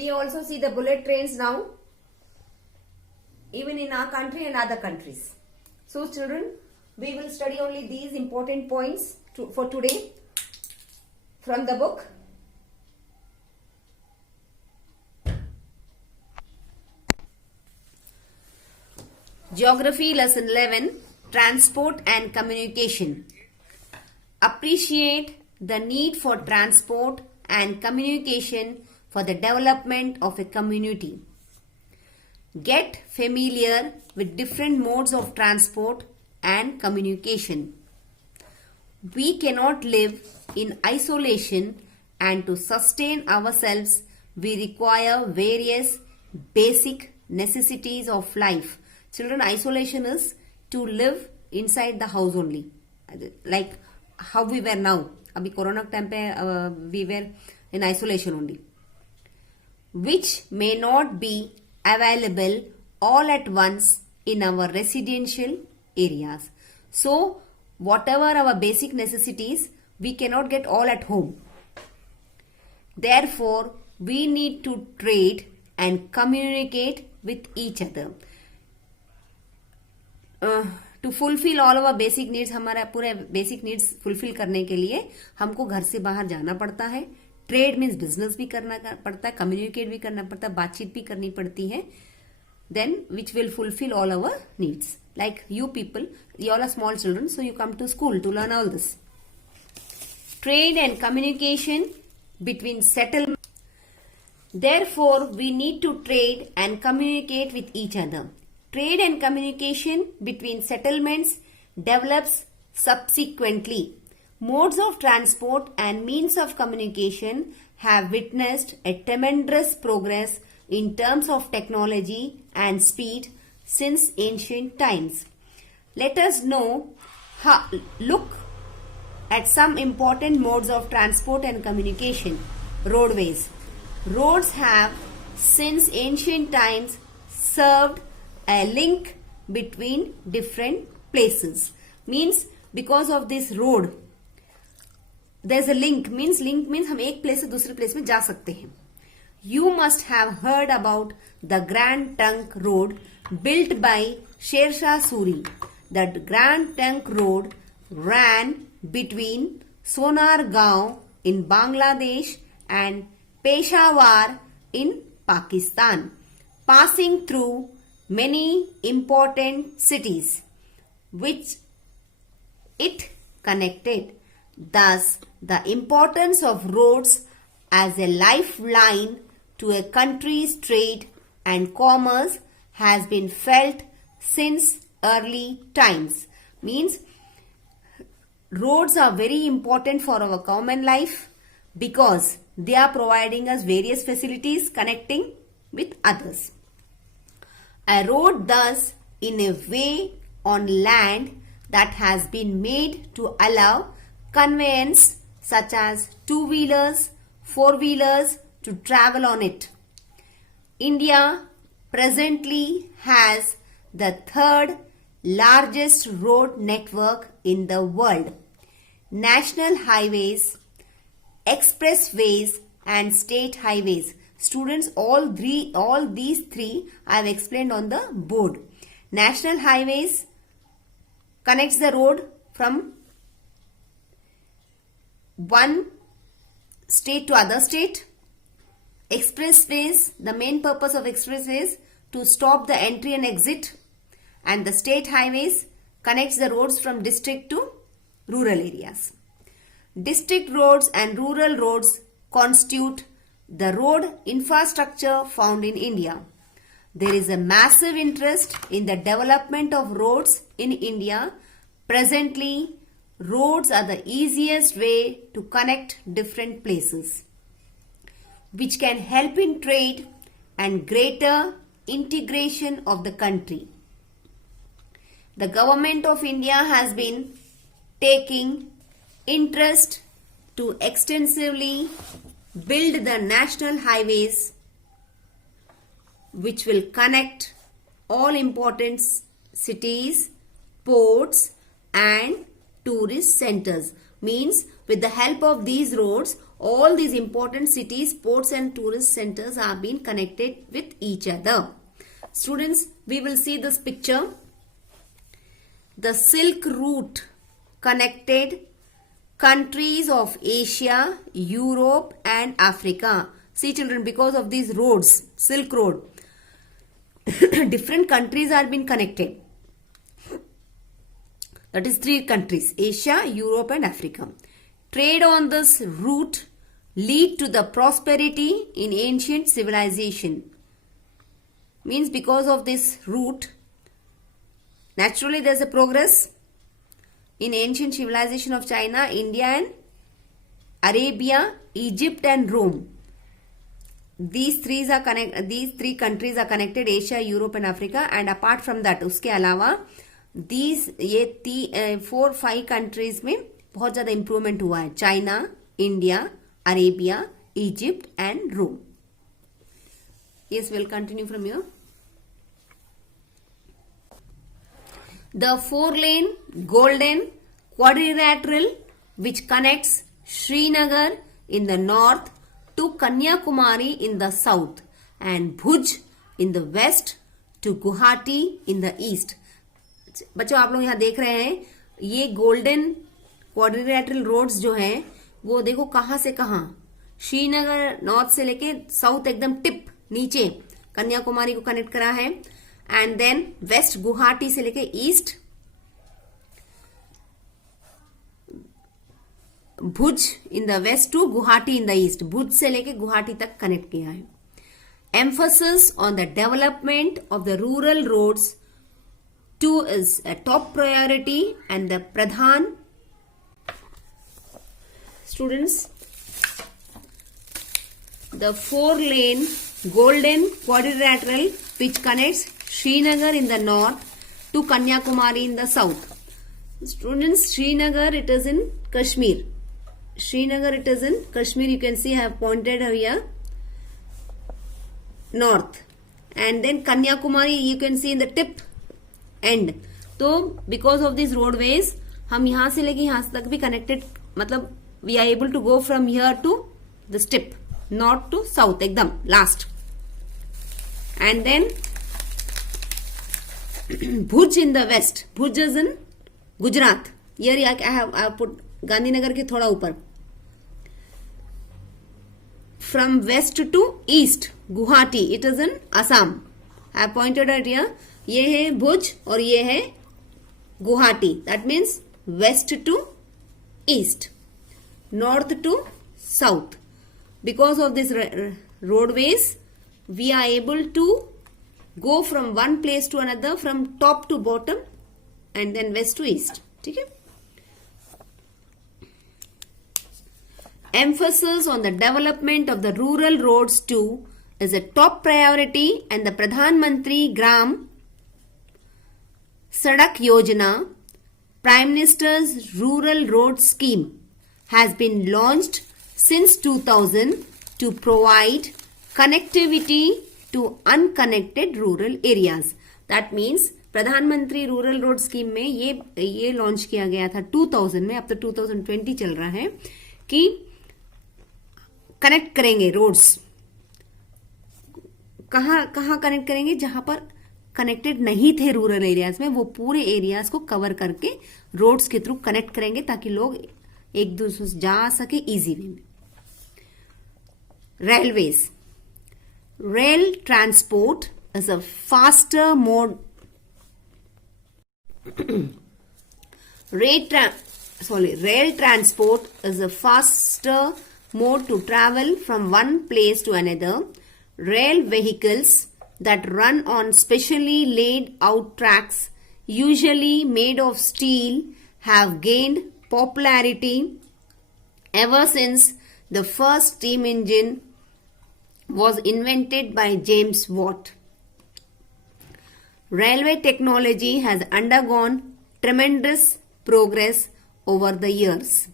We also see the bullet trains now, even in our country and other countries. So children, we will study only these important points for today from the book. Geography lesson 11, Transport and Communication. Appreciate the need for transport and communication for the development of a community. Get familiar with different modes of transport and communication. We cannot live in isolation, and to sustain ourselves, we require various basic necessities of life. Children, isolation is to live inside the house only, like how we were now. Abhi corona time pe we were in isolation only, which may not be available all at once in our residential areas. So whatever our basic necessities, we cannot get all at home. Therefore, we need to trade and communicate with each other. To fulfill all our basic needs, हमारा पूरे basic needs fulfill करने के लिए हमको घर से बाहर जाना पड़ता है. ट्रेड मीन्स बिजनेस भी करना पड़ता है, कम्युनिकेट भी करना पड़ता है, बातचीत भी करनी पड़ती है. Then which will fulfill all our needs. Like you people, you all are small children, so you come to school to learn all this. Trade and communication between settlements. Therefore, we need to trade and communicate with each other. Trade and communication between settlements develops subsequently. Modes of transport and means of communication have witnessed a tremendous progress in terms of technology and speed since ancient times. Let us look at some important modes of transport and communication. Roadways. Roads have since ancient times served a link between different places. Means because of this road, there's a link. Means हम एक place से दूसरे place में जा सकते हैं. You must have heard about the Grand Trunk Road built by Sher Shah Suri. The Grand Trunk Road ran between Sonargaon in Bangladesh and Peshawar in Pakistan, passing through many important cities which it connected. Thus, the importance of roads as a lifeline to a country's trade and commerce has been felt since early times. Means roads are very important for our common life because they are providing us various facilities connecting with others. A road thus in a way on land that has been made to allow conveyance such as two-wheelers, four-wheelers to travel on it. India presently has the third largest road network in the world. National highways, expressways and state highways. Students, all these three I have explained on the board. National highways connects the road from one state to other state. Expressways, the main purpose of expressways to stop the entry and exit, and the state highways connects the roads from district to rural areas. District roads and rural roads constitute the road infrastructure found in India. There is a massive interest in the development of roads in India. Presently, roads are the easiest way to connect different places, which can help in trade and greater integration of the country. The government of India has been taking interest to extensively build the national highways which will connect all important cities, ports and tourist centers. Means with the help of these roads, all these important cities, ports and tourist centers are being connected with each other. Students, we will see this picture. The Silk Route connected countries of Asia, Europe and Africa. See children, because of these roads, Silk Road, different countries are being connected. That is 3 countries, Asia, Europe and Africa. Trade on this route lead to the prosperity in ancient civilization. Means because of this route, naturally there is a progress in ancient civilization of China, India and Arabia, Egypt and Rome. These three countries are connected, Asia, Europe and Africa. And apart from that, उसके अलावा ये 4-5 countries में बहुत ज़्यादा improvement हुआ है. China, India, Arabia, Egypt and Rome. Yes, we'll continue from here. The 4-lane golden quadrilateral which connects Srinagar in the north to Kanyakumari in the south and Bhuj in the west to Guwahati in the east. बच्चों आप लोग यहाँ देख रहे हैं ये golden quadrilateral roads जो हैं वो देखो कहाँ से कहाँ, श्रीनगर नॉर्थ से लेके साउथ एकदम टिप नीचे कन्याकुमारी को कनेक्ट करा है. एंड देन वेस्ट गुवाहाटी से लेके east Bhuj in the west to Guwahati in the east, Bhuj से लेके गुवाहाटी तक कनेक्ट किया है. Emphasis on the development of the rural roads too is a top priority and the Pradhan. Students, the 4-lane golden quadrilateral which connects Srinagar in the north to Kanyakumari in the south. Students, Srinagar it is in Kashmir. Srinagar it is in Kashmir. You can see I have pointed here north. And then Kanyakumari you can see in the tip end. तो because of these roadways हम यहाँ से लेके यहाँ तक भी connected, मतलब we are able to go from here to this tip, north to south एकदम last. And then Bhuj in the west. Bhuj is in Gujarat. Here I have put Gandhinagar के थोड़ा ऊपर. From west to east Guwahati it is in Assam. I have pointed out here. ये है भुज और ये है Guwahati. That means west to east, north to south. Because of this roadways we are able to go from one place to another, from top to bottom and then west to east. ठीक है. Emphasis on the development of the rural roads too is a top priority, and the Pradhan Mantri Gram Sadak Yojana, Prime Minister's Rural Road Scheme, has been launched since 2000 to provide connectivity to unconnected rural areas. That means प्रधानमंत्री rural road scheme में ये launch किया गया था 2000 में. अब तो 2020 चल रहा है कि कनेक्ट करेंगे रोड्स. कहाँ कनेक्ट करेंगे? जहां पर कनेक्टेड नहीं थे रूरल एरियाज में, वो पूरे एरियाज को कवर करके रोड्स के थ्रू कनेक्ट करेंगे ताकि लोग एक दूसरे से जा सके इजी वे में. Railways. Rail transport is a faster mode. Rail transport is a faster mode to travel from one place to another. Rail vehicles that run on specially laid out tracks, usually made of steel, have gained popularity ever since the first steam engine was invented by James Watt. Railway technology has undergone tremendous progress over the years.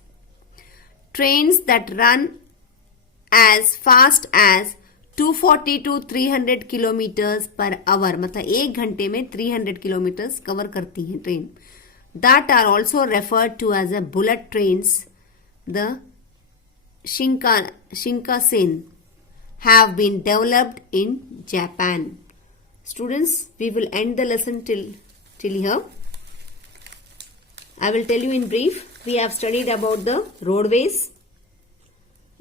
Trains that run as fast as 240 to 300 kilometres per hour, मतलब 1 घंटे में 300 kilometres cover करती हैं train. That are also referred to as a bullet trains. The Shinkansen have been developed in Japan. Students, we will end the lesson till here. I will tell you in brief. We have studied about the roadways,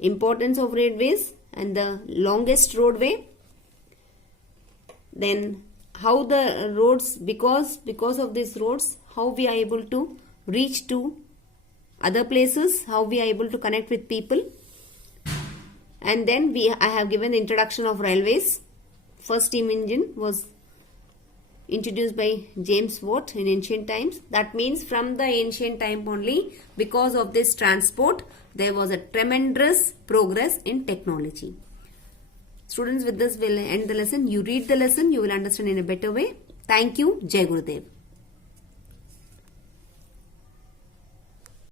importance of roadways and the longest roadway. Then how the roads, because of these roads, how we are able to reach to other places, how we are able to connect with people. And then I have given the introduction of railways. First steam engine was introduced by James Watt in ancient times. That means from the ancient time only, because of this transport, there was a tremendous progress in technology. Students, with this we'll end the lesson. You read the lesson, you will understand in a better way. Thank you. Jai Gurudev.